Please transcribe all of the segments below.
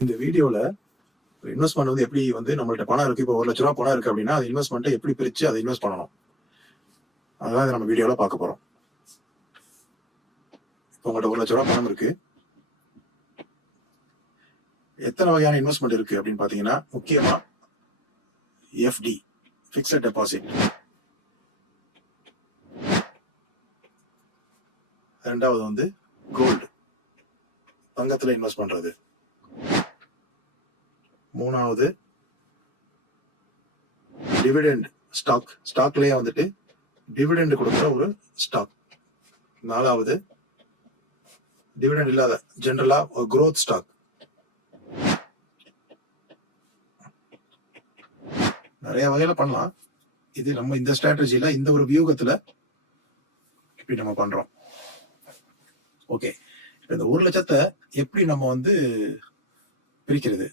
இந்த வீடியோல இன்வெஸ்ட்மெண்ட் வந்து எப்படி வந்து நம்மள்ட்ட பணம் இருக்கு, இப்போ 1 லட்ச ரூபா பணம் இருக்கு அப்படின்னா அது இன்வெஸ்ட்மெண்ட்டை எப்படி பிரிச்சு அதை இன்வெஸ்ட் பண்ணணும், அதான் நம்ம வீடியோல பார்க்க போறோம். இப்போ உங்கள்ட்ட 1 லட்ச ரூபா பணம் இருக்கு, எத்தனை வகையான இன்வெஸ்ட்மெண்ட் இருக்கு அப்படின்னு பாத்தீங்கன்னா, முக்கியமா எஃப்டி, பிக்ஸட் டெபாசிட், ரெண்டாவது வந்து கோல்டு, தங்கத்துல இன்வெஸ்ட் பண்றது, மூணாவது டிவிடெண்ட் ஸ்டாக்லயே வந்துட்டு டிவிடெண்ட் கொடுக்குற ஒரு ஸ்டாக், நாலாவது டிவிடெண்ட் இல்லாத ஜெனரலா ஒரு growth ஸ்டாக். நிறைய வகையில பண்ணலாம். இது நம்ம இந்த ஸ்ட்ராட்டஜில இந்த ஒரு வியூகத்துல இப்படி நம்ம பண்றோம். ஓகே, இந்த 1 லட்சத்தை எப்படி நம்ம வந்து பிரிக்கிறது,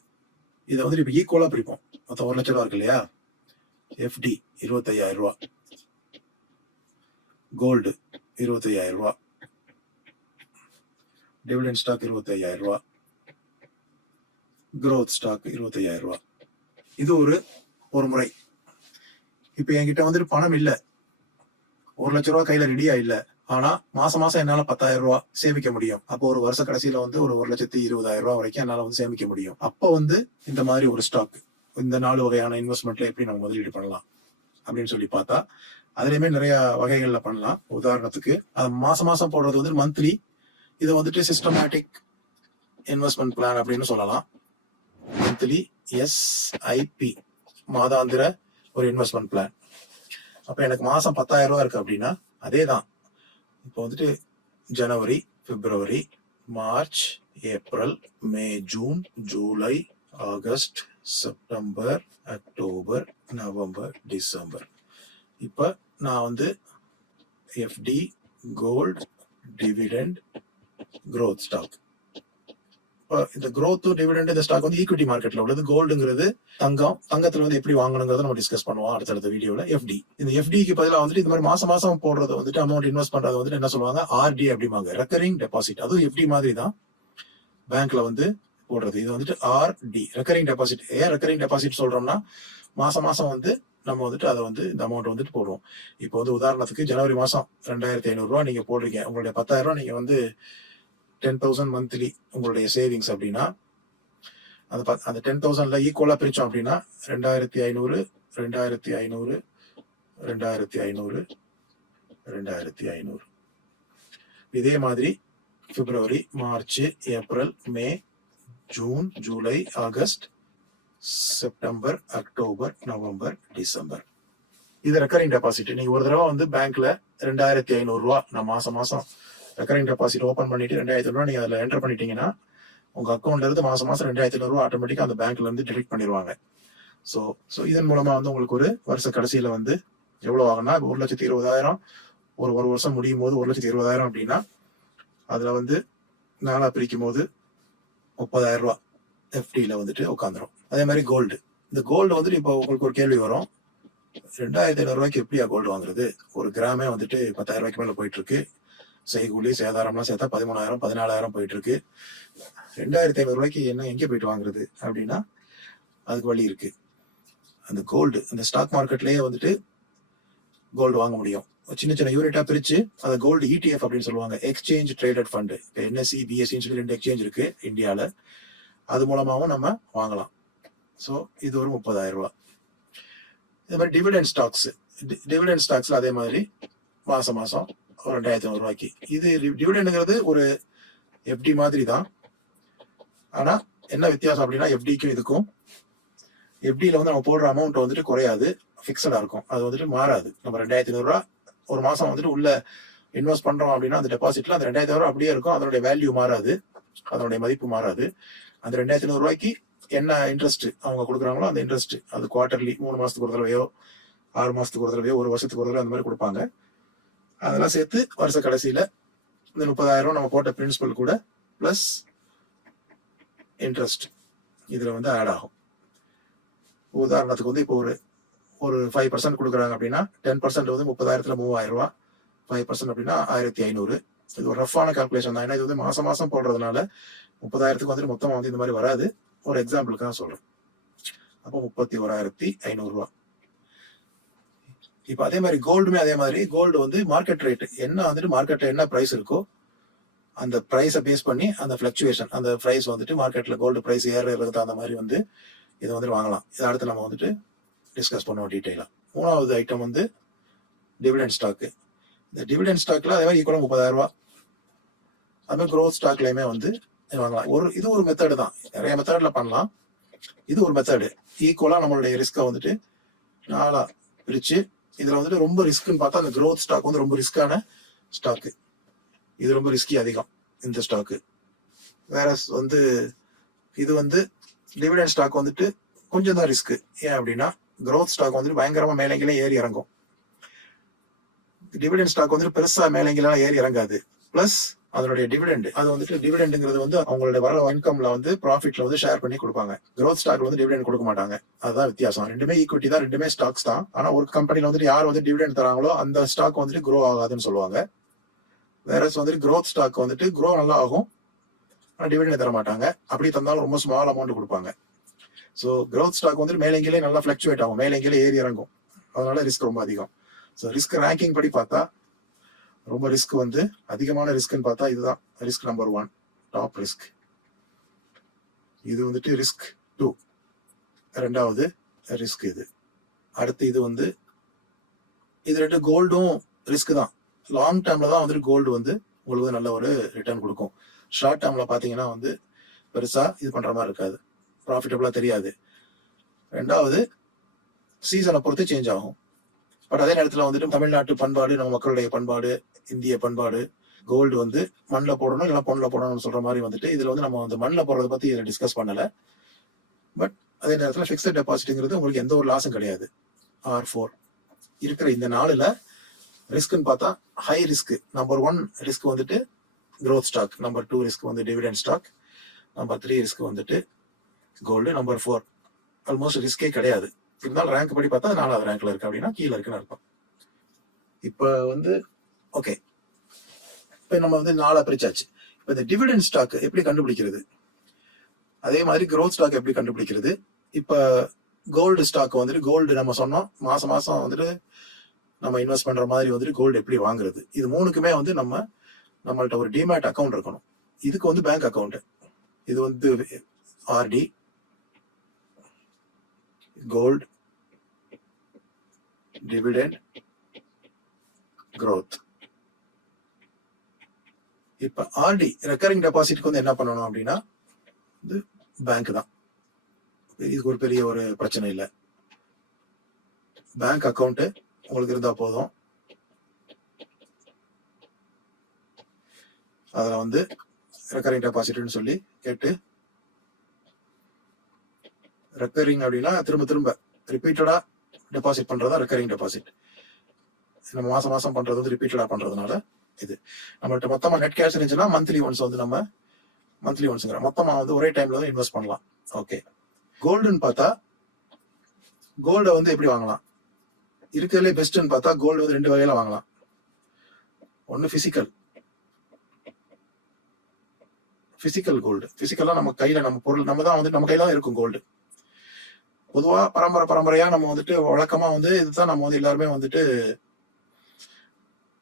இதை வந்துட்டு இப்ப ஈக்குவலா பிரிப்போம். மொத்தம் 1 லட்சம் ரூபா இருக்கு இல்லையா, எஃப்டி 25,000 ரூபா, கோல்டு 25,000 ரூபா, டிவிடெண்ட் ஸ்டாக் 25,000 ரூபா, growth ஸ்டாக் 25,000 ரூபா. இது ஒரு முறை. இப்ப என்கிட்ட வந்துட்டு பணம் இல்ல, 1 லட்ச ரூபா கையில ரெடியா இல்ல, ஆனா மாசம் என்னால 10,000 ரூபா சேமிக்க முடியும். அப்போ ஒரு வருஷ கடைசியில வந்து ஒரு 1,20,000 ரூபா வரைக்கும் என்னால வந்து சேமிக்க முடியும். அப்போ வந்து இந்த மாதிரி ஒரு ஸ்டாக், இந்த 4 வகையான இன்வெஸ்ட்மெண்ட்ல எப்படி நம்ம முதலீடு பண்ணலாம் அப்படின்னு சொல்லி பார்த்தா, அதுலயுமே நிறைய வகைகள்ல பண்ணலாம். உதாரணத்துக்கு அது மாசம் போடுறது வந்து மந்த்லி, இதை வந்துட்டு சிஸ்டமேட்டிக் இன்வெஸ்ட்மெண்ட் பிளான் அப்படின்னு சொல்லலாம். மந்த்லி எஸ்ஐபி, மாதாந்திர ஒரு இன்வெஸ்ட்மெண்ட் பிளான். அப்ப எனக்கு மாசம் 10,000 ரூபா இருக்கு அப்படின்னா அதே தான். இப்போ வந்துட்டு ஜனவரி, பிப்ரவரி, மார்ச், ஏப்ரல், மே, ஜூன், ஜூலை, August, September, October, November, December. இப்ப நான் வந்து FD, gold, dividend, growth stock. இந்த growth, டிவிடெண்ட், இந்த ஸ்டாக் வந்து ஈக்விட்டி மார்க்கெட்ல உள்ளது. கோல்டுங்கிறது தங்கத்துல வந்து எப்படி வாங்கணுங்கிறத நம்ம டிஸ்கஸ் பண்ணுவோம் அடுத்தடுத்த வீடியோல. எஃப்டி, இந்த எஃப்டிக்கு பதிலாக வந்துட்டு இந்த மாதிரி மாசம் போடுறது வந்துட்டு அமௌண்ட் இன்வெஸ்ட் பண்றது வந்துட்டு என்ன சொல்லுவாங்க, ஆர்டி அப்படிம்பாங்க, ரெக்கரிங் டெபாசிட். அதுவும் எஃப்டி மாதிரி தான் பேங்க்ல வந்து போடுறது. இது வந்துட்டு ஆர்டி, ரெக்கரிங் டெபாசிட். ஏன் ரெக்கரிங் டெபாசிட் சொல்றோம்னா, மாசம் வந்து நம்ம வந்துட்டு அதை வந்து இந்த அமௌண்ட் வந்துட்டு போடுவோம். இப்போ வந்து உதாரணத்துக்கு ஜனவரி மாசம் 2,500 ரூபா நீங்க போடுறீங்க, உங்களுடைய 10,000 ரூபா நீங்க வந்து 10,000 மந்த்லி உங்களுடைய சேவிங்ஸ் அப்படின்னா, அந்த 10,000ல ஈக்குவலா பிரிச்சோம் அப்படின்னா 2,500, 2,500, 2,500, 2,500. இதே மாதிரி பிப்ரவரி, மார்ச், ஏப்ரல், மே, ஜூன், ஜூலை, August, September, October, November, December. இது ரெக்கரிங் டெபாசிட். நீங்க ஒரு தடவை வந்து பேங்க்ல 2,500 ரூபா நான் மாசம் ரெக்கரிங் டெபாசிட் ஓபன் பண்ணிட்டு 2,500 ரூபா நீங்க அதுல என்டர் பண்ணிட்டீங்கன்னா, உங்க அக்கௌண்ட்ல இருந்து மாசம் 2,500 ரூபா ஆட்டோமேட்டிக்கா அந்த பேங்க்ல இருந்து டிடெக்ட் பண்ணிடுவாங்க. ஸோ இதன் மூலமா வந்து உங்களுக்கு ஒரு வருஷ கடைசியில வந்து எவ்வளவு ஆகும்னா, 1,20,000 ஒரு வருஷம் முடியும் போது 1,20,000 அப்படின்னா, அதுல வந்து நாளா பிரிக்கும் போது 30,000 ரூபா எஃப்டில வந்துட்டு உட்காந்துரும். அதே மாதிரி கோல்டு. இந்த கோல்டு வந்துட்டு இப்போ உங்களுக்கு ஒரு கேள்வி வரும், 2,500 ரூபாய்க்கு எப்படியா கோல்டு வாங்குறது, ஒரு கிராமே வந்துட்டு 10,000 ரூபாய்க்கு மேல போயிட்டு இருக்கு, செய்கூலி சேதாரம்லாம் சேர்த்தா 13,000, 14,000 போயிட்டு இருக்கு, 2,500 ரூபாய்க்கு என்ன எங்கே போயிட்டு வாங்குறது அப்படின்னா, அதுக்கு வழி இருக்கு. அந்த கோல்டு, அந்த ஸ்டாக் மார்க்கெட்லயே வந்துட்டு கோல்டு வாங்க முடியும். சின்ன யூனிட்டா பிரிச்சு அந்த கோல்டு ETF அப்படின்னு சொல்லுவாங்க, exchange traded fund. NSE, BSE சொல்லி 2 எக்ஸ்சேஞ்ச் இருக்கு இந்தியால, அது மூலமாவும் நம்ம வாங்கலாம். ஸோ இது ஒரு 30,000 ரூபாய். இதே மாதிரி டிவிடெண்ட் ஸ்டாக்ஸ்ல அதே மாதிரி மாசம் ஒரு 2,500 ரூபாய்க்கு. இது டிவிடெண்டுங்கிறது ஒரு எஃப்டி மாதிரி தான். ஆனா என்ன வித்தியாசம் அப்படின்னா, எஃப்டிக்கும் இதுக்கும், எஃப்டில வந்து நம்ம போடுற அமௌண்ட் வந்துட்டு குறையாது, பிக்சடா இருக்கும், அது வந்துட்டு மாறாது. நம்ம 2,500 ரூபாய் ஒரு மாசம் வந்துட்டு உள்ள இன்வெஸ்ட் பண்றோம் அப்படின்னா அந்த டெபாசிட்ல அந்த 2,500 ரூபாய் அப்படியே இருக்கும், அதனுடைய வேல்யூ மாறாது, அதனுடைய மதிப்பு மாறாது. அந்த 2,500 ரூபாய்க்கு என்ன இன்ட்ரெஸ்ட் அவங்க கொடுக்குறாங்களோ அந்த இன்ட்ரெஸ்ட், அது குவார்டர்லி 3 மாசத்துக்கு ஒரு தடவையோ 6 மாசத்துக்கு ஒரு தடவையோ 1 வருஷத்துக்கு ஒரு தடவை அந்த மாதிரி கொடுப்பாங்க. அதெல்லாம் சேர்த்து வருஷ கடைசியில இந்த 30,000 ரூபாய் நம்ம போட்ட பிரின்சிபல் கூட பிளஸ் இன்ட்ரெஸ்ட் இதுல வந்து ஆட் ஆகும். உதாரணத்துக்கு வந்து இப்போ ஒரு 5% கொடுக்குறாங்க அப்படின்னா 10% வந்து 30,000த்துல 3,000 ரூபாய், 5% அப்படின்னா 1,500. இது ஒரு ரஃபான கால்குலேஷன் தான். ஏன்னா இது வந்து மாசம் போடுறதுனால 30,000க்கு வந்துட்டு மொத்தமா வந்து இந்த மாதிரி வராது. ஒரு எக்ஸாம்பிளுக்காக சொல்றேன். அப்போ 31,500 ரூபா. இப்ப அதே மாதிரி கோல்டுமே அதே மாதிரி கோல்டு வந்து மார்க்கெட் ரேட் என்ன வந்துட்டு மார்க்கெட்ல என்ன பிரைஸ் இருக்கோ அந்த பிரைஸை பேஸ் பண்ணி அந்த பிளக்சுவேஷன் அந்த பிரைஸ் வந்துட்டு மார்க்கெட்ல கோல்டு பிரைஸ் ஏறுறதுக்கு தகுந்த மாதிரி வந்து இதை வந்துட்டு வாங்கலாம். இதை அடுத்து நம்ம வந்துட்டு டிஸ்கஸ் பண்ணுவோம் டீட்டெயிலா. மூணாவது ஐட்டம் வந்து டிவிடெண்ட் ஸ்டாக்கு. இந்த டிவிடெண்ட் ஸ்டாக்ல அதே மாதிரி ஈக்குவலா 30,000 ரூபா. அது மாதிரி க்ரோத் ஸ்டாக்லயுமே வந்து வாங்கலாம். இது ஒரு மெத்தடு தான், நிறைய மெத்தட்ல பண்ணலாம். இது ஒரு மெத்தடு. ஈக்குவலா நம்மளுடைய ரிஸ்கை வந்துட்டு 4 பிரிச்சு இதுல வந்துட்டு ரொம்ப ரிஸ்க்னு பார்த்தா அந்த க்ரோத் ஸ்டாக் வந்து ரொம்ப ரிஸ்கான ஸ்டாக்கு. இது ரொம்ப ரிஸ்கி அதிகம் இந்த ஸ்டாக்கு. வேற வந்து இது வந்து டிவிடெண்ட் ஸ்டாக் வந்துட்டு கொஞ்சம் தான் ரிஸ்க். ஏன் அப்படின்னா க்ரோத் ஸ்டாக் வந்துட்டு பயங்கரமா மேலங்கிலே ஏறி இறங்கும். டிவிடெண்ட் ஸ்டாக் வந்துட்டு பெருசா மேலங்கிலாம் ஏறி இறங்காது. பிளஸ் அதனுடைய டிவிடெண்ட் அது வந்துட்டு டிவிடெண்டுங்கிறது வந்து அவங்களுடைய வர இன்கம்ல வந்து ப்ராஃபிட்ல வந்து ஷேர் பண்ணி கொடுப்பாங்க. க்ரோத் ஸ்டாக்ல வந்து டிவிடெண்ட் கொடுக்க மாட்டாங்க. அதுதான் வித்தியாசம். ரெண்டுமே ஈக்விட்டி தான், ரெண்டுமே ஸ்டாக்ஸ் தான். ஆனா ஒரு கம்பெனில வந்துட்டு யார் வந்து டிவிடெண்ட் தராங்களோ அந்த ஸ்டாக் வந்துட்டு க்ரோ ஆகாதுன்னு சொல்லுவாங்க. வேற வந்துட்டு க்ரோத் ஸ்டாக் வந்துட்டு க்ரோ நல்லா ஆகும், ஆனா டிவிடெண்ட் தர மாட்டாங்க. அப்படி தந்தாலும் ரொம்ப ஸ்மால் அமௌண்ட் கொடுப்பாங்க. ஸோ க்ரோத் ஸ்டாக் வந்துட்டு மேலங்கிலே நல்லா ஃபிளக்சுவேட் ஆகும், மேலங்கிலே ஏறி இறங்கும். அதனால ரிஸ்க் ரொம்ப அதிகம். ஸோ ரிஸ்க் ரேங்கிங் படி பார்த்தா ரொம்ப ரிஸ்க் வந்து அதிகமான ரிஸ்க்னு பார்த்தா இதுதான் ரிஸ்க் நம்பர் 1, டாப் ரிஸ்க். இது வந்துட்டு ரிஸ்க் 2, ரெண்டாவது ரிஸ்க் இது. அடுத்து இது வந்து இது ரெண்டு கோல்டும் ரிஸ்க் தான். லாங் டேர்ம்ல தான் வந்துட்டு கோல்டு வந்து உங்களுக்கு நல்ல ஒரு ரிட்டர்ன் கொடுக்கும். ஷார்ட் டேர்ம்ல பாத்தீங்கன்னா வந்து பெருசா இது பண்ற மாதிரி இருக்காது, ப்ராஃபிட்டபிளா தெரியாது. ரெண்டாவது சீசனை பொறுத்து சேஞ்ச் ஆகும். பட் அதே நேரத்தில் வந்துட்டு தமிழ்நாட்டு பண்பாடு, நம்ம மக்களுடைய பண்பாடு, இந்திய பண்பாடு, கோல்டு வந்து மண்ணில் போடணும் இல்லை பொண்ணில் போடணும்னு சொல்ற மாதிரி வந்துட்டு இதுல வந்து நம்ம வந்து மண்ணில் போடுறத பத்தி இதில் டிஸ்கஸ் பண்ணல. பட் அதே நேரத்தில் ஃபிக்ஸட் டெபாசிட்ங்கிறது உங்களுக்கு எந்த ஒரு லாஸும் கிடையாது. R4 இருக்கிற இந்த நாளில் ரிஸ்க்னு பார்த்தா ஹை ரிஸ்க். நம்பர் 1 ரிஸ்க் வந்துட்டு க்ரோத் ஸ்டாக், நம்பர் 2 ரிஸ்க் வந்து டிவிடெண்ட் ஸ்டாக், நம்பர் 3 ரிஸ்க் வந்துட்டு கோல்டு, நம்பர் 4 ஆல்மோஸ்ட் ரிஸ்கே கிடையாது. இருந்தாலும் ரேங்க் படி பார்த்தா 4வது ரேங்க்ல இருக்கு அப்படின்னா கீழே இருக்குன்னு அர்த்தம். இப்போ வந்து ஓகே, இப்போ நம்ம வந்து 4 பிரிச்சாச்சு. இப்போ இந்த டிவிடெண்ட் ஸ்டாக் எப்படி கண்டுபிடிக்கிறது, அதே மாதிரி க்ரோத் ஸ்டாக் எப்படி கண்டுபிடிக்கிறது. இப்போ கோல்டு ஸ்டாக் வந்துட்டு கோல்டு நம்ம சொன்னோம் மாசம் மாசம் வந்துட்டு நம்ம இன்வெஸ்ட் பண்ற மாதிரி வந்துட்டு கோல்டு எப்படி வாங்குறது. இது மூணுக்குமே வந்து நம்மள்ட்ட ஒரு டிமேட் அக்கௌண்ட் இருக்கணும். இதுக்கு வந்து பேங்க் அக்கௌண்ட். இது வந்து RD, கோல்டு, டிவிடெண்ட், growth. இப்ப RD ரெக்கரிங் டெபாசிட்க்கு வந்து என்ன பண்ணணும் அப்படின்னா இது பேங்க் தான். இதுக்கு ஒரு பெரிய ஒரு பிரச்சனை இல்லை. பேங்க் அக்கௌண்ட் உங்களுக்கு இருந்தா போதும். அதுல வந்து ரெக்கரிங் டெபாசிட்னு சொல்லி கேட்டு, ரெக்கரிங் அப்படின்னா திரும்ப திரும்ப ரிப்பீட்டடா டெபாசிட் பண்றதா ரெக்கரிங் டெபாசிட். நம்ம மாசம் மாசம் பண்றது வந்து ரிப்பீட்டடா பண்றதுனால இது. நம்மள்ட்ட மொத்தமா நெட் கேஷ் இருந்துச்சுன்னா மந்த்லி ஒன்ஸ் வந்து நம்ம மந்த்லி ஒன்ஸ்ங்கிற மொத்தமா வந்து ஒரே டைம்ல வந்து இன்வெஸ்ட் பண்ணலாம். ஓகே, கோல்டுன்னு பார்த்தா கோல்டை வந்து எப்படி வாங்கலாம்? இருக்கிறதுலே பெஸ்ட்னு பார்த்தா கோல்டு வந்து 2 வகையில வாங்கலாம். ஒன்னு பிசிக்கல் கோல்டு. பிசிக்கலா நம்ம கையில நம்ம பொருள் நம்ம தான் வந்து நம்ம கையில தான் இருக்கும் கோல்டு. பொதுவா பரம்பரையா நம்ம வந்துட்டு வழக்கமா வந்து இதுதான் நம்ம வந்து எல்லாருமே வந்துட்டு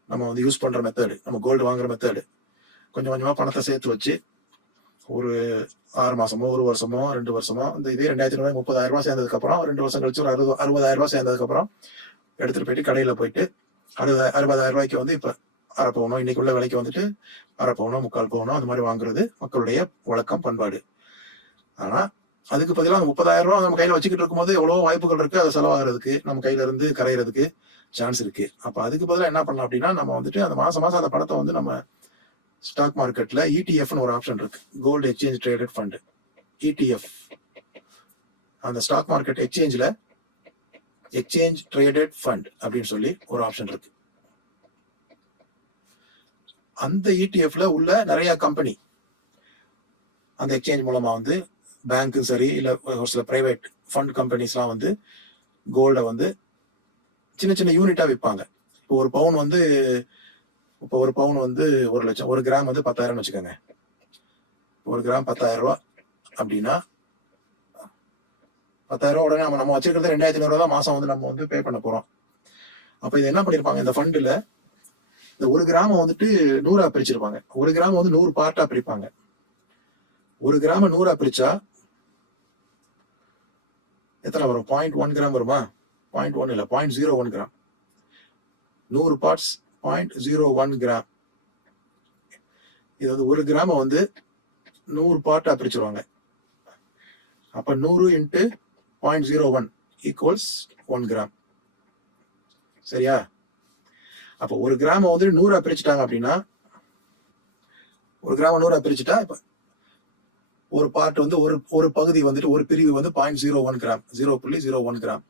நம்ம வந்து யூஸ் பண்ற மெத்தடு. நம்ம கோல்டு வாங்குற மெத்தடு கொஞ்சம் கொஞ்சமா பணத்தை சேர்த்து வச்சு ஒரு 6 மாசமோ 1 வருஷமோ 2 வருஷமோ இந்த இதே 2000 30,000 ரூபாய் சேர்ந்ததுக்கு அப்புறம் 2 வருஷம் கழிச்சு ஒரு 60,000 ரூபாய் சேர்ந்ததுக்கு அப்புறம் எடுத்துட்டு போயிட்டு கடையில போயிட்டு 60,000 ரூபாய்க்கு வந்து இப்ப அரை பவுனோ இன்னைக்குள்ள விலைக்கு வந்துட்டு அரை பவுனோ 3/4 பவுனோ அந்த மாதிரி வாங்குறது மக்களுடைய வழக்கம், பண்பாடு. ஆனா அதுக்கு பதிலாக அந்த 30,000 ரூபாய் நம்ம கையில வச்சுக்கிட்டு இருக்கும்போது எவ்வளவு வாய்ப்புகள் இருக்கு அதை செலவாகிறதுக்கு, நம்ம கையில இருந்து கரையிறதுக்கு சான்ஸ் இருக்கு. அப்ப அதுக்கு பதிலாக என்ன பண்ணலாம் அப்படின்னா நம்ம வந்துட்டு அந்த மாசம் மாசம் அந்த பணத்தை வந்து நம்ம ஸ்டாக் மார்க்கெட்ல ETF ஒரு ஆப்ஷன் இருக்கு, gold exchange traded fund, ETF. அந்த ஸ்டாக் மார்க்கெட் எக்ஸ்சேஞ்ச்ல எக்ஸ்சேஞ்ச் ட்ரேடட் ஃபண்ட் அப்படின்னு சொல்லி ஒரு ஆப்ஷன் இருக்கு. அந்த ETF உள்ள நிறைய கம்பெனி அந்த எக்ஸ்சேஞ்ச் மூலமா வந்து பேங்க்கும் சரி இல்ல ஒரு சில பிரைவேட் ஃபண்ட் கம்பெனிஸ்லாம் வந்து கோல்டை வந்து சின்ன சின்ன யூனிட்டா விற்பாங்க. இப்போ ஒரு பவுன் வந்து 1 லட்சம், 1 கிராம் வந்து 10,000 வச்சுக்கோங்க. 1 கிராம் 10,000 ரூபாய் அப்படின்னா 10,000 உடனே நம்ம வச்சிருக்கிறது 2,500 தான் மாசம் வந்து நம்ம வந்து பே பண்ண போறோம். அப்ப இது என்ன பண்ணிருப்பாங்க, இந்த ஃபண்டுல இந்த 1 கிராம வந்துட்டு 100 பிரிச்சிருப்பாங்க. 1 கிராம் வந்து 100 பார்ட்டா பிரிப்பாங்க. 1 கிராம 100 பிரிச்சா எத்தனை வரும்? 0.1 கிராம் வருமா? 0.1 இல்ல 0.01 கிராம். 100 parts 0.01 gram. இது வந்து 1 கிராம வந்து 100 பார்ட்டா பிரிச்சிருவாங்க. அப்ப 100 இன்ட்டு 0.01 ஈக்குவல்ஸ் 1 கிராம். சரியா? அப்ப 1 கிராம வந்து 100 பிரிச்சுட்டாங்க அப்படின்னா 1 கிராம 100 பிரிச்சுட்டா இப்ப ஒரு பார்ட் வந்து ஒரு பகுதி வந்துட்டு ஒரு பிரிவு வந்து 0.01 கிராம், 0.01 கிராம்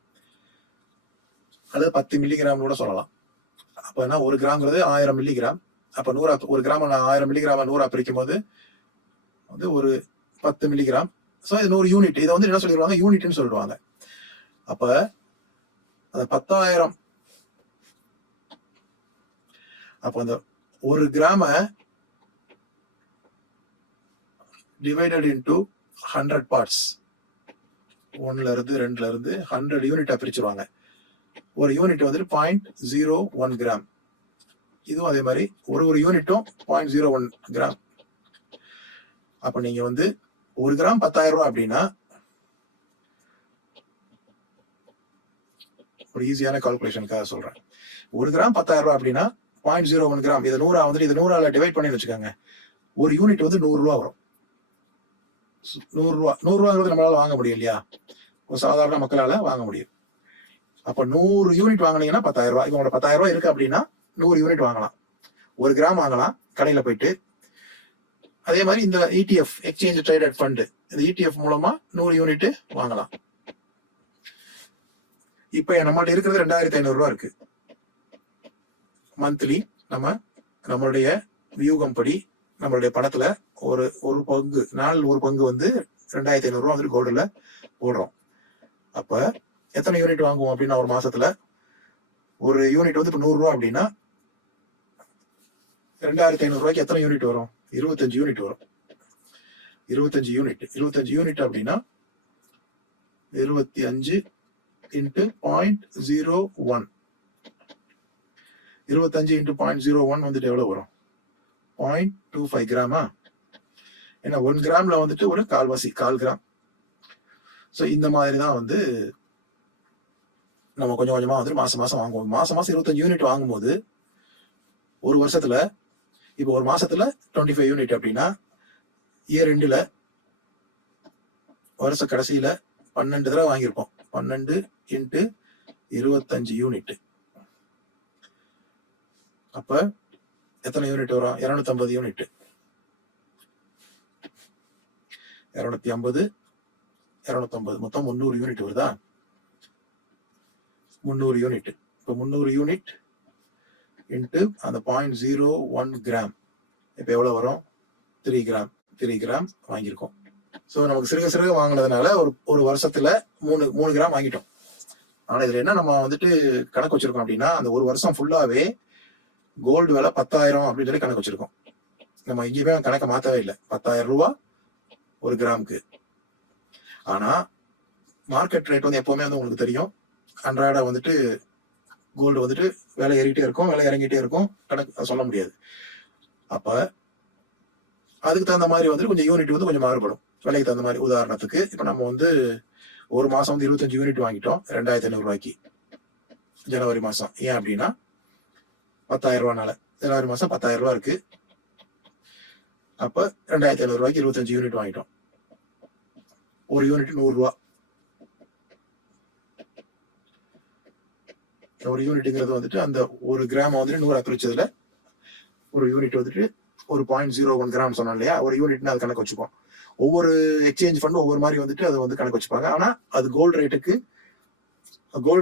அல்லது 10 மில்லிகிராம் கூட சொல்லலாம். அப்ப என்ன 1 கிராம்ங்கிறது 1000 மில்லிகிராம். அப்ப 1 கிராம 1000 மில்லிகிராம 100 பிரிக்கும் போது வந்து ஒரு 10 மில்லிகிராம். ஸோ இது 100 யூனிட். இதை வந்து என்ன சொல்லிடுவாங்க, யூனிட்னு சொல்லிடுவாங்க. அப்ப அந்த 10,000 அப்ப அந்த 1 கிராம டிவைடட் இன்டு 100 பார்ட்ஸ், 1ல இருந்து 2ல இருந்து 100 யூனிட்டா பிரிச்சிருவாங்க. ஒரு யூனிட் வந்துட்டு 0.01 கிராம். இதுவும் அதே மாதிரி ஒரு யூனிட்டும் 0.01 கிராம். அப்ப நீங்க வந்து 1 கிராம் 10,000 ரூபாய் அப்படின்னா ஒரு ஈஸியான கால்குலேஷனுக்காக சொல்றேன். 1 கிராம் 10,000 ரூபாய் அப்படின்னா 0.01 கிராம். இது 100 வந்துட்டு இது 100 டிவைட் பண்ணி வச்சுக்கோங்க. ஒரு யூனிட் வந்து 100 ரூபா வரும். 100 ரூபாங்கிறது நம்மளால வாங்க முடியும் இல்லையா? ஒரு சாதாரண மக்களால வாங்க முடியும். அப்ப 100 யூனிட் வாங்கினீங்கன்னா 10,000 ரூபாய். உங்களோட 10,000 ரூபாய் இருக்கு அப்படின்னா 100 யூனிட் வாங்கலாம். 1 கிராம் வாங்கலாம் கடையில போயிட்டு. அதே மாதிரி இந்த ETF எக்ஸ்சேஞ்ச் ட்ரேடட் ஃபண்ட், இந்த ETF மூலமா 100 யூனிட் வாங்கலாம். இப்ப நம்மள்ட்ட இருக்கிறது 2,500 ரூபாய் இருக்கு. மந்த்லி நம்மளுடைய வியூகம் படி நம்மளுடைய பணத்துல ஒரு பங்கு, நாள் ஒரு பங்கு வந்து 2,500 ரூபாய் வந்துட்டு கோல்டுல போடுறோம். அப்ப எத்தனை யூனிட் வாங்குவோம் அப்படின்னா ஒரு மாசத்துல ஒரு யூனிட் வந்து இப்ப 100 ரூபாய் அப்படின்னா 2,500 ரூபாய்க்கு எத்தனை யூனிட் வரும்? 25 யூனிட் வரும். 25 யூனிட் அப்படின்னா 25 இன்ட்டு 0.01. 25 இன்ட்டு 0.01 வந்துட்டு எவ்வளவு வரும்? 0.25 கிராமா? ஏன்னா 1 கிராம்ல வந்துட்டு ஒரு கால் கிராம். ஸோ இந்த மாதிரி தான் வந்து நம்ம கொஞ்சம் கொஞ்சமா வந்து மாசம் வாங்குவோம். மாசம் 25 யூனிட் வாங்கும்போது ஒரு வருஷத்துல இப்போ ஒரு மாசத்துல 25 யூனிட் அப்படின்னா இயர் எண்டுல வருஷ கடைசியில 12 தடவை வாங்கியிருப்போம். 12 இன்ட்டு 25 யூனிட். அப்ப எத்தனை யூனிட் வரும்? 250 யூனிட். 250 மொத்தம் 300 யூனிட் வருதா? 300 யூனிட். இப்போ 300 யூனிட் இன்ட்டு அந்த 0.01 கிராம் இப்ப எவ்வளவு வரும்? 3 கிராம் வாங்கியிருக்கோம். ஸோ நமக்கு சிறுக வாங்கினதுனால ஒரு வருஷத்துல 3 கிராம் வாங்கிட்டோம். ஆனா இதுல என்ன நம்ம வந்துட்டு கணக்கு வச்சிருக்கோம் அப்படின்னா அந்த ஒரு வருஷம் ஃபுல்லாவே கோல்டு விலை 10,000 அப்படின்னு சொல்லி கணக்கு வச்சிருக்கோம். நம்ம எங்கேயுமே கணக்கை மாத்தவே இல்லை. 10,000 ரூபாய் ஒரு கிராமுக்கு. ஆனா மார்க்கெட் ரேட் வந்து எப்பவுமே வந்து உங்களுக்கு தெரியும், அன்றாட வந்துட்டு கோல்டு வந்துட்டு விலை ஏறிட்டே இருக்கும், விலை இறங்கிட்டே இருக்கும், கணக்கு சொல்ல முடியாது. அப்ப அதுக்கு தகுந்த மாதிரி வந்து கொஞ்சம் யூனிட் வந்து கொஞ்சம் மாறுபடும் விலைக்கு தகுந்த மாதிரி. உதாரணத்துக்கு இப்ப நம்ம வந்து ஒரு மாசம் வந்து 25 யூனிட் வாங்கிட்டோம் 2,500 ரூபாய்க்கு ஜனவரி மாசம். ஏன் அப்படின்னா 10,000 ரூபாய்னால ஜனவரி மாசம் 10,000 ரூபாய் இருக்கு. அப்ப 2,500 ரூபாய்க்கு 25 யூனிட் வாங்கிட்டோம். ஒரு யூனிட் 100 ரூபாய். ஒரு யூனிட்ங்கிறது வந்துட்டு அந்த ஒரு கிராம் வந்துட்டு 100 பிரிச்சதுல ஒரு யூனிட் வந்துட்டு ஒரு 0.01 கிராம் சொன்னோம் இல்லையா? ஒரு யூனிட்னு அது கணக்கு வச்சுப்போம். ஒவ்வொரு எக்ஸ்சேஞ்ச் ஃபண்டும் ஒவ்வொரு மாதிரி வந்துட்டு அது வந்து கணக்கு வச்சுப்பாங்க. ஆனா அது கோல்டு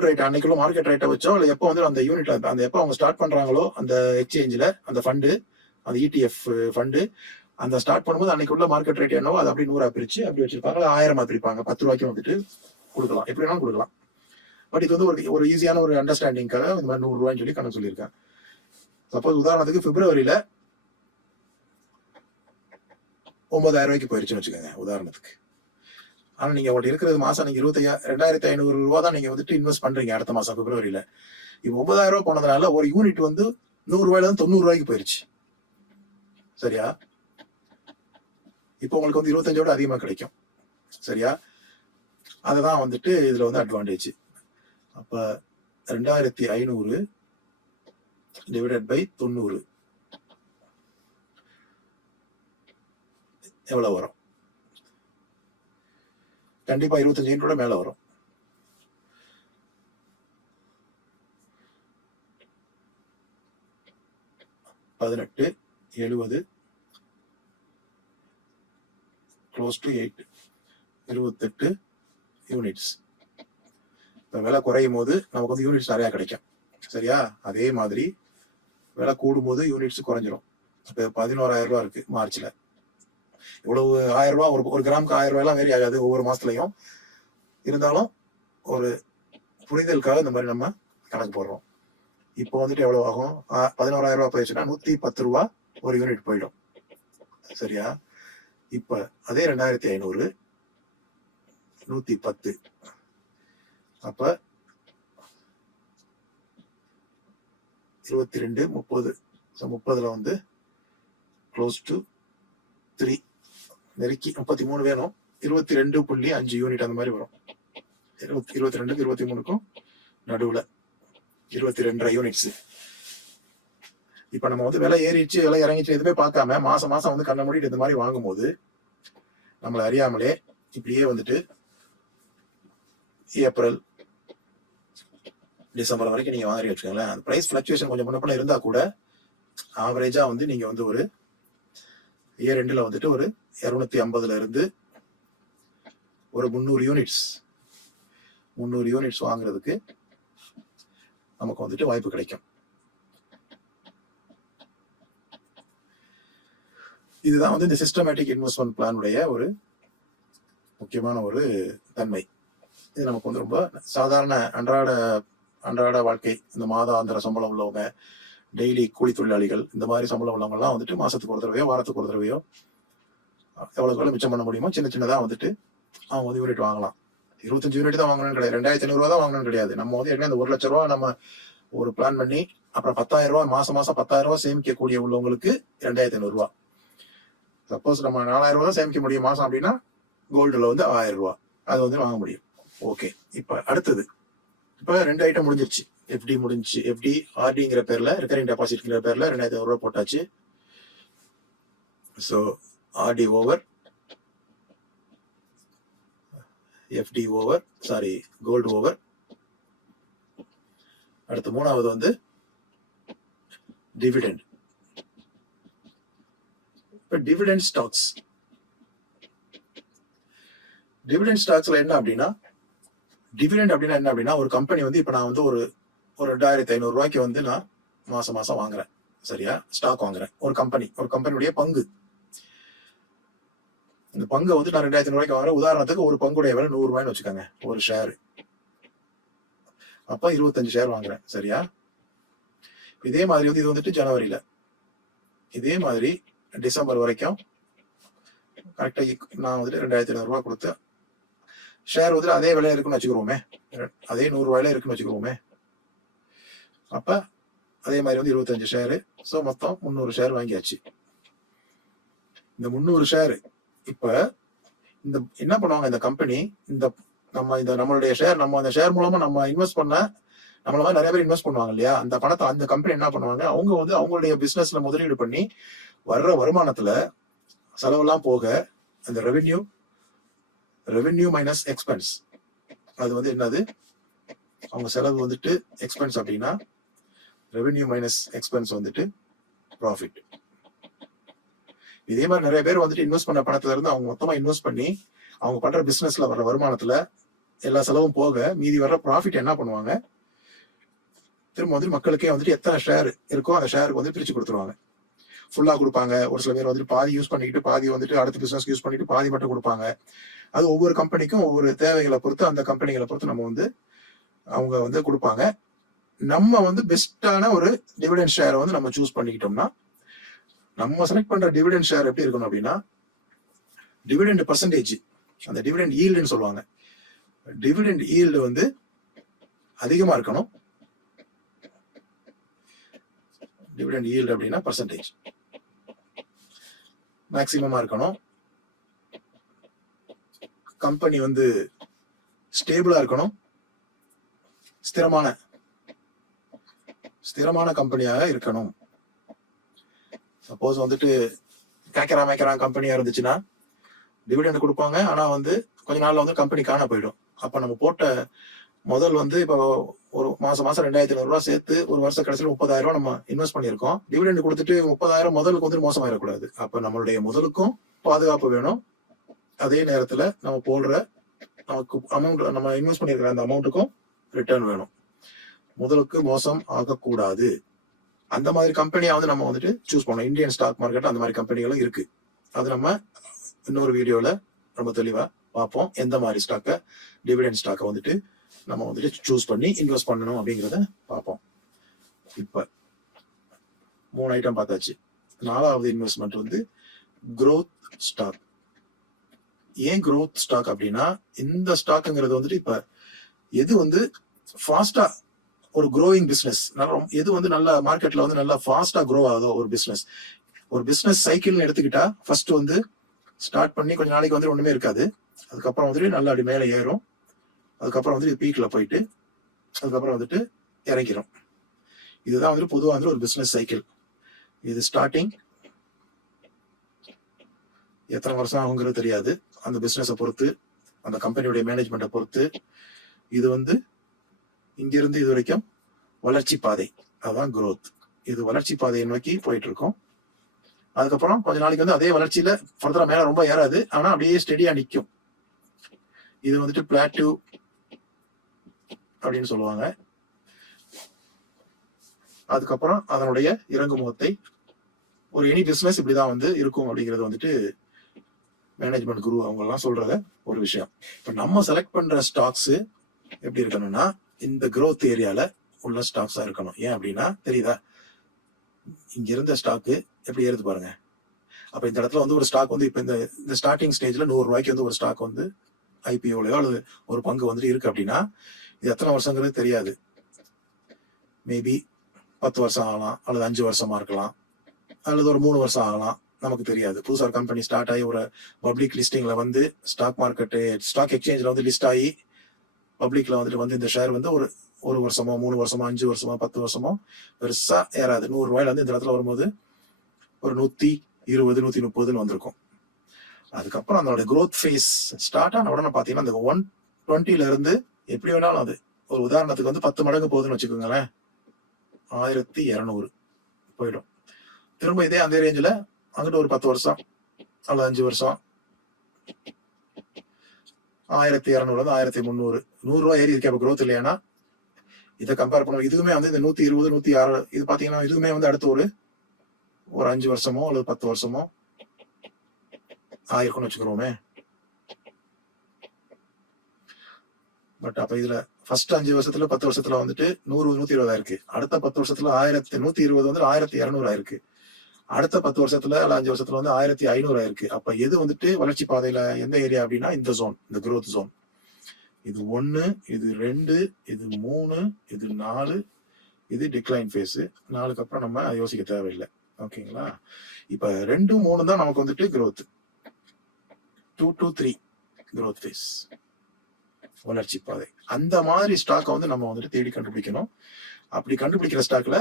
ரேட் அன்னைக்குள்ள மார்க்கெட் ரேட்டை வச்சோ இல்லை எப்போ வந்து அந்த யூனிட் அந்த எப்போ அவங்க ஸ்டார்ட் பண்றாங்களோ அந்த எக்ஸ்சேஞ்சில் அந்த ஃபண்டு, அந்த ETF ஃபண்டு அந்த ஸ்டார்ட் பண்ணும்போது அன்னைக்குள்ள மார்க்கெட் ரேட் என்னவோ அது அப்படி 100 பிரிச்சு அப்படி வச்சிருப்பாங்க. 1000 பிரிப்பாங்க. 10 ரூபாய்க்கு வந்துட்டு கொடுக்கலாம், எப்படி வேணாலும் கொடுக்கலாம். பட் இது வந்து ஒரு ஈஸியான ஒரு அண்டர்ஸ்டாண்டிங்காக இந்த மாதிரி 100 ரூபாய்ன்னு சொல்லி கணக்கு சொல்லியிருக்கேன். சப்போஸ் உதாரணத்துக்கு பிப்ரவரியில 9,000 ரூபாய்க்கு போயிருச்சுன்னு வச்சுக்கோங்க உதாரணத்துக்கு. ஆனா நீங்க உங்கள்ட்ட இருக்கிறது மாசம் நீங்க 2500 ரூபா தான் நீங்க வந்துட்டு இன்வெஸ்ட் பண்றீங்க அடுத்த மாசம் பிப்ரவரியில. இப்ப 9000 ரூபாய் போனதுனால ஒரு யூனிட் வந்து 100 ரூபாயில இருந்து 90 ரூபாய்க்கு போயிருச்சு. சரியா? இப்போ உங்களுக்கு வந்து 25 அதிகமா கிடைக்கும். சரியா? அதுதான் வந்துட்டு இதுல வந்து அட்வான்டேஜ். அப்ப 2500 டிவைடட் பை 90 எவ்வளவு வரும்? கண்டிப்பா 25 யூனிட்டோட மேல வரும். பதினெட்டு 70 க்ளோஸ் டு 8 28 யூனிட்ஸ். இப்ப விலை குறையும் போது நமக்கு வந்து யூனிட்ஸ் நிறைய கிடைக்கும். சரியா? அதே மாதிரி விலை கூடும் போது யூனிட்ஸ் குறைஞ்சிரும். இப்ப 11,000 ரூபாய் இருக்கு மார்ச்ல. இவ்வளவு 1000 ரூபாய் ஒரு கிராமுக்கு 1000 ரூபாய் எல்லாம் வேரி ஆகாது ஒவ்வொரு மாசத்துலயும். இருந்தாலும் ஒரு புரிதலுக்காக இந்த மாதிரி நம்ம கணக்கு போடுறோம். இப்போ வந்துட்டு எவ்வளவு ஆகும்? 11,000 ரூபாய் போயிடுச்சுன்னா 110 ரூபாய் ஒரு யூனிட் போயிடும். சரியா? இப்ப அதே 2500 110 அப்ப 22 30 30ல வந்து க்ளோஸ் டு 3 நெருக்கி 33 வேணும். 22.5 யூனிட் அந்த மாதிரி வரும். 22க்கு 23க்கும் நடுவுல 22.5 யூனிட்ஸ். இப்ப நம்ம வந்து விலை ஏறிச்சு விலை இறங்கிச்சு எதுவுமே பார்க்காம மாசம் மாசம் வந்து கண்ண மூடிட்டு இந்த மாதிரி வாங்கும் போது நம்மளை அறியாமலே இப்படியே வந்துட்டு ஏப்ரல் டிசம்பர் வரைக்கும் நீங்க வாங்குறீங்க வச்சுக்கோங்களேன். அந்த பிரைஸ் பிளக்சுவேஷன் கொஞ்சம் முன்ன இருந்தா கூட ஆவரேஜா வந்து நீங்க வந்து ஒரு இயர் எண்டுல வந்துட்டு ஒரு 250ல இருந்து ஒரு 300 யூனிட்ஸ் வாங்குறதுக்கு நமக்கு வந்துட்டு வாய்ப்பு கிடைக்கும். இதுதான் வந்து இந்த சிஸ்டமேட்டிக் இன்வெஸ்ட்மெண்ட் பிளானுடைய ஒரு முக்கியமான ஒரு தன்மை. இது நமக்கு வந்து ரொம்ப சாதாரண அன்றாட வாழ்க்கை, இந்த மாதாந்திர சம்பளம் உள்ளவங்க, டெய்லி கூலி தொழிலாளிகள், இந்த மாதிரி சம்பளம் உள்ளவங்க எல்லாம் வந்துட்டு மாசத்துக்கு ஒரு தடவையோ வாரத்துக்கு ஒரு தடவையோ எவ்வளவு மிச்சம் பண்ண முடியுமோ சின்ன சின்னதா வந்துட்டு அவங்க வந்து யூனிட் வாங்கலாம். 25 யூனிட் தான் வாங்கணும்னு கிடையாது, 2500 ரூபா தான் வாங்கணும்னு கிடையாது. நம்ம வந்து என்ன, இந்த 1 லட்சம் ரூபா நம்ம ஒரு பிளான் பண்ணி அப்புறம் 10,000 ரூபாய் மாசம் 10,000 ரூபாய் சேமிக்கக்கூடிய உள்ளவங்களுக்கு 2500 ரூபாய். சப்போஸ் நம்ம 4,000 ரூபாய் தான் சேமிக்க முடியும் மாசம் அப்படின்னா கோல்டுல வந்து 1000 ரூபாய் அது வந்து வாங்க முடியும். ஓகே, இப்ப அடுத்தது இப்ப 2 ஐட்டம் முடிஞ்சிருச்சு. எஃப்டி முடிஞ்சு, எஃப்டி ஆர்டிங்கிற பேர்ல ரெக்கரிங் டெபாசிட்ங்கிற பேர்ல 2,500 ரூபாய் போட்டாச்சு. So RD over, FD over, sorry gold over. அடுத்து மூணாவது வந்து டிவிடெண்ட். இப்ப டிவிடெண்ட் ஸ்டாக்ஸ்ல என்ன அப்படின்னா, டிவிடெண்ட் அப்படின்னா என்ன அப்படின்னா, ஒரு கம்பெனி வந்து இப்ப நான் வந்து ஒரு 2,500 ரூபாய்க்கு வந்து நான் மாசம் வாங்குறேன். சரியா? ஸ்டாக் வாங்குறேன். ஒரு கம்பெனியுடைய பங்கு. இந்த பங்கை வந்து நான் 2,500 ரூபாய்க்கு வாங்குறேன். உதாரணத்துக்கு ஒரு பங்குடைய விலை 100 ரூபாய்னு வச்சுக்கோங்க, ஒரு ஷேர். அப்ப 25 ஷேர் வாங்குறேன். சரியா? இதே மாதிரி வந்து இது வந்துட்டு ஜனவரியில, இதே மாதிரி டிசம்பர் வரைக்கும் கரெக்டா நான் வந்துட்டு 2,500 ரூபாய் கொடுத்து ஷேர் வந்துட்டு அதே விலையில இருக்குன்னு வச்சுக்கிறோமே, அதே 100 ரூபாயில இருக்குன்னு வச்சுக்கிறோமே. அப்ப அதே மாதிரி வந்து 25 ஷேரு. ஸோ மொத்தம் 300 ஷேர் வாங்கியாச்சு. இந்த 300 ஷேர் இப்ப இந்த என்ன பண்ணுவாங்க, இந்த கம்பெனி நம்மளுடைய ஷேர், நம்ம அந்த ஷேர் மூலமா நம்ம இன்வெஸ்ட் பண்ண, நம்மள மாதிரி நிறைய பேர் இன்வெஸ்ட் பண்ணுவாங்க இல்லையா, அந்த பணத்தை அந்த கம்பெனி என்ன பண்ணுவாங்க, அவங்க வந்து அவங்களுடைய பிசினஸ்ல முதலீடு பண்ணி வர்ற வருமானத்துல செலவெல்லாம் போக அந்த ரெவென்யூ மைனஸ் எக்ஸ்பென்ஸ், அது வந்து என்னது, அவங்க செலவு வந்துட்டு எக்ஸ்பென்ஸ் அப்படின்னா ரெவென்யூ மைனஸ் எக்ஸ்பென்ஸ் வந்துட்டு ப்ராஃபிட். இதே மாதிரி நிறைய பேர் வந்துட்டு இன்வெஸ்ட் பண்ண பணத்துல இருந்து அவங்க மொத்தமா இன்வெஸ்ட் பண்ணி அவங்க பண்ற பிசினஸ்ல வர்ற வருமானத்துல எல்லா செலவும் போக மீதி வர்ற ப்ராஃபிட் என்ன பண்ணுவாங்க, திரும்ப வந்துட்டு மக்களுக்கே வந்துட்டு எத்தனை ஷேர் இருக்கோ அந்த ஷேருக்கு வந்து பிரிச்சு கொடுத்துருவாங்க. ஃபுல்லா கொடுப்பாங்க. ஒரு சில பேர் வந்துட்டு பாதி யூஸ் பண்ணிக்கிட்டு பாதி வந்துட்டு அடுத்த பிசினஸ் யூஸ் பண்ணிட்டு பாதி மட்டும் கொடுப்பாங்க. அது ஒவ்வொரு கம்பெனிக்கும் ஒவ்வொரு தேவைகளை பொறுத்து, அந்த கம்பெனிகளை பொறுத்து நம்ம வந்து அவங்க வந்து கொடுப்பாங்க. நம்ம வந்து பெஸ்டான ஒரு டிவிடெண்ட் ஷேரை வந்து நம்ம சூஸ் பண்ணிக்கிட்டோம்னா, நம்ம செலக்ட் பண்ற டிவிடெண்ட் ஷேர் எப்படி இருக்கணும் அப்படின்னா, டிவிடெண்ட் பர்சன்டேஜ் அந்த டிவிடெண்ட் ஈல்டுன்னு சொல்லுவாங்க. டிவிடெண்ட் ஈல்டு வந்து அதிகமா இருக்கணும். டிவிடெண்ட் ஈல்டு அப்படின்னா பர்சன்டேஜ் மேக்சிமமா இருக்கணும். கம்பெனி வந்து ஸ்டேபிளா இருக்கணும். ஸ்திரமான கம்பெனியாக இருக்கணும். சப்போஸ் வந்துட்டு மேய்க்கிறான் கம்பெனியா இருந்துச்சுன்னா டிவிடெண்ட் கொடுப்பாங்க, ஆனா வந்து கொஞ்ச நாள்ல வந்து கம்பெனி காண போயிடும். அப்ப நம்ம போட்ட முதல் வந்து இப்போ ஒரு மாசம் 2,500 ரூபாய் சேர்த்து ஒரு வருஷம் கடைசியில் 30,000 ரூபாய் நம்ம இன்வெஸ்ட் பண்ணியிருக்கோம். டிவிடெண்ட் கொடுத்துட்டு 30,000 முதலுக்கு வந்து மோசமாயிடக்கூடாது. அப்ப நம்மளுடைய முதலுக்கும் பாதுகாப்பு வேணும். அதே நேரத்துல நம்ம போடுற நமக்கு அமௌண்ட், நம்ம இன்வெஸ்ட் பண்ணியிருக்கிற அந்த அமௌண்ட்டுக்கும் ரிட்டர்ன் வேணும். முதலுக்கு மோசம் ஆகக்கூடாது. அந்த மாதிரி கம்பெனியா வந்து நம்ம வந்துட்டு சூஸ் பண்ணணும். இந்தியன் ஸ்டாக் மார்க்கெட் அந்த மாதிரி கம்பெனிகளும் இருக்கு. அது நம்ம இன்னொரு வீடியோல ரொம்ப தெளிவா பார்ப்போம். எந்த மாதிரி ஸ்டாக்கை, டிவிடெண்ட் ஸ்டாக்கை வந்துட்டு நம்ம வந்துட்டு சூஸ் பண்ணி இன்வெஸ்ட் பண்ணணும் அப்படிங்கிறத பார்ப்போம். இப்ப 3 ஐட்டம் பார்த்தாச்சு. 4வது இன்வெஸ்ட்மெண்ட் வந்து growth ஸ்டாக். ஏன் growth ஸ்டாக் அப்படின்னா, இந்த ஸ்டாக்குங்கிறது வந்துட்டு இப்ப எது வந்து ஃபாஸ்டா ஒரு growing பிசினஸ், எது வந்து நல்ல மார்க்கெட்ல வந்து நல்லா ஃபாஸ்டா க்ரோ ஆகுதோ ஒரு பிசினஸ் சைக்கிள்னு எடுத்துக்கிட்டா, ஃபர்ஸ்ட் வந்து ஸ்டார்ட் பண்ணி கொஞ்ச நாளைக்கு வந்து ஒண்ணுமே இருக்காது. அதுக்கப்புறம் வந்துட்டு நல்லா அப்படி மேலே ஏறும். அதுக்கப்புறம் வந்து பீக்ல போயிட்டு அதுக்கப்புறம் வந்துட்டு இறங்கிடும். இதுதான் வந்து பொதுவாக வந்து ஒரு பிசினஸ் சைக்கிள். இது ஸ்டார்டிங் எத்தனை வருஷம் ஆகுங்கிறது தெரியாது. அந்த பிசினஸை பொறுத்து, அந்த கம்பெனியுடைய மேனேஜ்மெண்ட்டை பொறுத்து. இது வந்து இங்கிருந்து இது வரைக்கும் வளர்ச்சி பாதை, அதான் growth. இது வளர்ச்சி பாதையை நோக்கி போயிட்டு இருக்கோம். அதுக்கப்புறம் கொஞ்ச நாளைக்கு வந்து அதே வளர்ச்சியில ஃபர்தரா மேல ரொம்ப ஏறாது, ஆனா அப்படியே ஸ்டெடியா நிற்கும். இது வந்துட்டு பிளாட்டியூ அப்படின்னு சொல்லுவாங்க. அதுக்கப்புறம் அதனுடைய இறங்கு முகத்தை ஒரு எனி பிசினஸ் இப்படிதான் வந்து இருக்கும் அப்படிங்கிறது வந்துட்டு மேனேஜ்மெண்ட் குரு அவங்க எல்லாம் சொல்றத ஒரு விஷயம். இப்ப நம்ம செலக்ட் பண்ற ஸ்டாக்ஸ் எப்படி இருக்கணும்னா, இந்த growth ஏரியால உள்ள ஸ்டாக்ஸா இருக்கணும். ஏன் அப்படின்னா, தெரியுதா, இங்க இருந்த ஸ்டாக்கு எப்படி ஏறுது பாருங்க. அப்ப இந்த இடத்துல வந்து ஒரு ஸ்டாக் வந்து இப்ப இந்த ஸ்டார்டிங் ஸ்டேஜ்ல 100 ரூபாய்க்கு வந்து ஒரு ஸ்டாக் வந்து ஐபிஓலயோ அல்லது ஒரு பங்கு வந்துட்டு இருக்கு அப்படின்னா, இது எத்தனை வருஷங்கிறது தெரியாது. மேபி 10 வருஷம் ஆகலாம், அல்லது 5 வருஷமா இருக்கலாம், அல்லது ஒரு 3 வருஷம் ஆகலாம், நமக்கு தெரியாது. புதுசா ஒரு கம்பெனி ஸ்டார்ட் ஆகி ஒரு பப்ளிக் லிஸ்டிங்ல வந்து ஸ்டாக் எக்ஸ்சேஞ்ச்ல வந்து லிஸ்ட் ஆகி பப்ளிக்ல வந்துட்டு வந்து இந்த ஷேர் வந்து ஒரு வருஷமோ 3 வருஷமோ 5 வருஷமோ 10 வருஷமோ பெருசா ஏறாது. 100 ரூபாயில வந்து இந்த இடத்துல வரும்போது ஒரு 120 130 வந்திருக்கும். அதுக்கப்புறம் அதோட growth ஃபேஸ் ஸ்டார்ட் ஆன உடனே பாத்தீங்கன்னா அந்த 120ல இருந்து எப்படி வேணாலும், அது ஒரு உதாரணத்துக்கு வந்து 10 மடங்கு போகுதுன்னு வச்சுக்கோங்களேன், 1200 போயிடும். திரும்ப இதே அந்த ரேஞ்சில் அங்கிட்டு ஒரு 10 வருஷம் அல்லது 5 வருஷம் 1200 1300 100 ரூபாய் ஏறி இருக்கே. அப்ப growth இல்லையானா இதை கம்பேர் பண்ணுவோம். இதுவுமே வந்து இந்த 120 106 இது பாத்தீங்கன்னா இதுவுமே வந்து அடுத்து ஒரு 5 வருஷமோ அல்லது 10 வருஷமோ ஆயிருக்கும்னு வச்சுக்கிறோமே. பட் அப்ப இதுல ஃபர்ஸ்ட் 5 வருஷத்துல 10 வருஷத்துல வந்துட்டு 100 120 ஆயிருக்கு. அடுத்த 10 வருஷத்துல 120 வந்து 1200 ஆயிருக்கு. அடுத்த 10 வருஷத்துல 5 வருஷத்துல வந்து 1500 ஆயிருக்கு. அப்ப எது வந்துட்டு வளர்ச்சி பாதையில எந்த ஏரியா அப்படின்னா, இந்த ஜோன், இந்த growth ஜோன். இது 1, இது 2, இது 3, இது 4, இது டிக்ளைன் ஃபேஸ். 4க்கு அப்புறம் நம்ம யோசிக்க தேவையில்லை. ஓகேங்களா? இப்ப 2, 3 தான் நமக்கு வந்துட்டு growth. 2 to 3 growth phase, வளர்ச்சி பாதை. அந்த மாதிரி ஸ்டாக்கை வந்து நம்ம வந்துட்டு தேடி கண்டுபிடிக்கணும். அப்படி கண்டுபிடிக்கிற ஸ்டாக்ல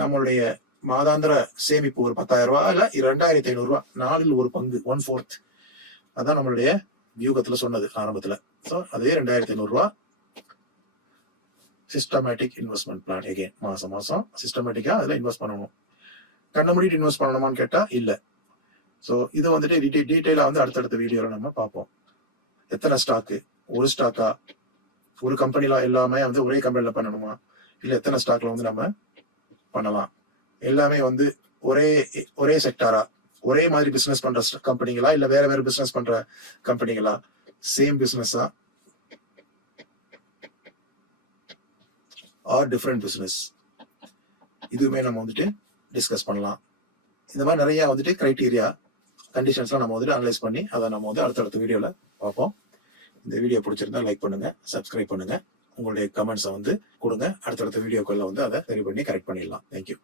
நம்மளுடைய மாதாந்திர சேமிப்பு ஒரு 10,000 ரூபாய் இல்ல 2,500 ரூபாய், 4ல் ஒரு பங்கு 1/4. அதான் நம்மளுடைய வியூகத்துல சொன்னது ஆரம்பத்துல. ஸோ அதே 2,500 ரூபாய் சிஸ்டமேட்டிக் இன்வெஸ்ட்மெண்ட் பிளான். எகைன் மாசம் மாசம் சிஸ்டமேட்டிக்கா அதுல இன்வெஸ்ட் பண்ணணும். கண்ண மூடிட்டு இன்வெஸ்ட் பண்ணணுமான்னு கேட்டா இல்ல. ஸோ இதை வந்துட்டு டீட்டெயிலா வந்து அடுத்தடுத்த வீடியோல நம்ம பார்ப்போம். எத்தனை ஸ்டாக்கு, ஒரு ஸ்டாக்கா, ஒரு கம்பெனில எல்லாமே வந்து ஒரே கம்பெனில பண்ணணுமா, இல்ல எத்தனை ஸ்டாக்ல வந்து நம்ம பண்ணலாம், எல்லாமே வந்து ஒரே செக்டாரா, ஒரே மாதிரி பிசினஸ் பண்ற கம்பெனிகளா, இல்ல வேற வேற பிசினஸ் பண்ற கம்பெனிகளா, சேம் பிசினஸா ஆர் டிஃப்ரெண்ட் பிசினஸ், இதுவுமே நம்ம வந்துட்டு டிஸ்கஸ் பண்ணலாம். இந்த மாதிரி நிறைய வந்துட்டு கிரைட்டீரியா கண்டிஷன்ஸ்லாம் நம்ம வந்துட்டு அனலைஸ் பண்ணி அதை நம்ம வந்து அடுத்தடுத்த வீடியோல பார்ப்போம். இந்த வீடியோ பிடிச்சிருந்தா லைக் பண்ணுங்க, சப்ஸ்கிரைப் பண்ணுங்க, உங்களுடைய கமெண்ட்ஸை வந்து கொடுங்க. அடுத்தடுத்த வீடியோக்குள்ள வந்து அதை சரி பண்ணி கரெக்ட் பண்ணிடலாம். தேங்க்யூ.